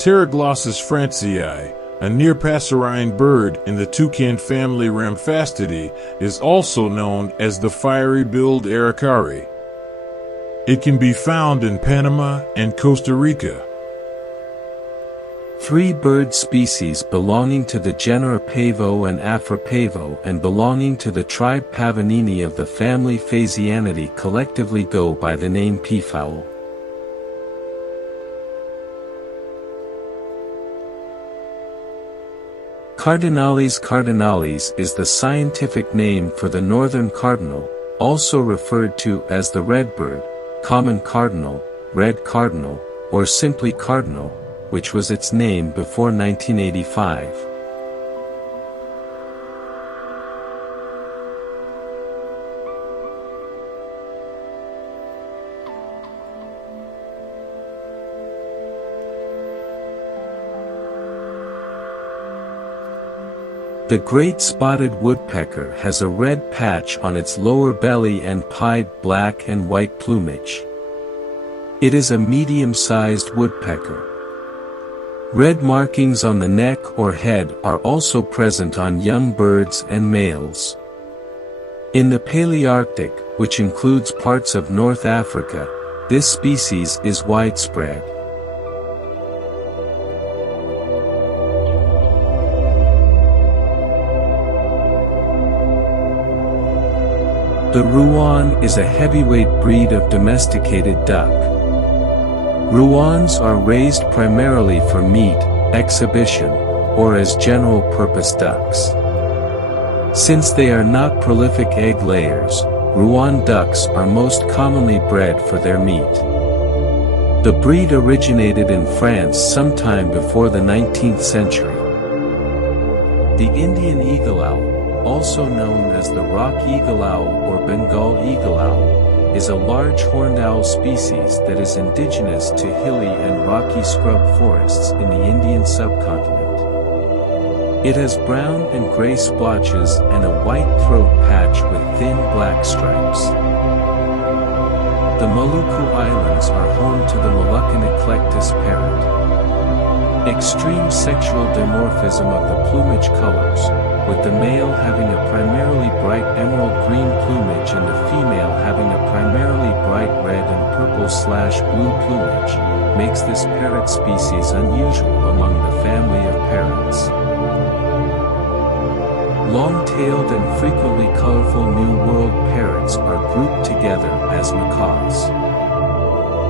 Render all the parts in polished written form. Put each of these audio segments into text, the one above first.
Pteroglossus francii, a near-passerine bird in the toucan family Rhamphastidae, is also known as the fiery-billed araucari. It can be found in Panama and Costa Rica. 3 bird species belonging to the genera Pavo and Afropavo and belonging to the tribe Pavonini of the family Phasianidae collectively go by the name peafowl. Cardinalis cardinalis is the scientific name for the northern cardinal, also referred to as the redbird, common cardinal, red cardinal, or simply cardinal, which was its name before 1985. The great spotted woodpecker has a red patch on its lower belly and pied black and white plumage. It is a medium-sized woodpecker. Red markings on the neck or head are also present on young birds and males. In the Palearctic, which includes parts of North Africa, this species is widespread. The Rouen is a heavyweight breed of domesticated duck. Rouens are raised primarily for meat, exhibition, or as general-purpose ducks. Since they are not prolific egg layers, Rouen ducks are most commonly bred for their meat. The breed originated in France sometime before the 19th century. The Indian eagle owl, also known as the rock eagle owl or Bengal eagle owl, is a large horned owl species that is indigenous to hilly and rocky scrub forests in the Indian subcontinent. It has brown and gray splotches and a white throat patch with thin black stripes. The Maluku Islands are home to the Moluccan eclectus parrot. Extreme sexual dimorphism of the plumage colors, with the male having a primarily bright emerald green plumage and the female having a primarily bright red and purple/blue plumage, makes this parrot species unusual among the family of parrots. Long-tailed and frequently colorful New World parrots are grouped together as macaws.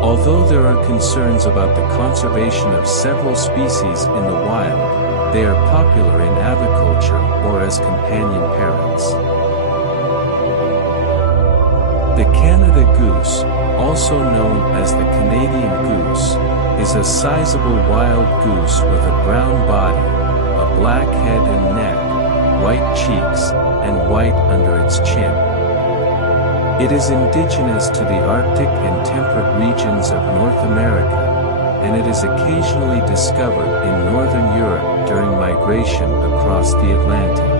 Although there are concerns about the conservation of several species in the wild, they are popular in aviculture or as companion parrots. The Canada goose, also known as the Canadian goose, is a sizable wild goose with a brown body, a black head and neck, white cheeks, and white under its chin. It is indigenous to the Arctic and temperate regions of North America, and it is occasionally discovered in northern Europe during migration across the Atlantic.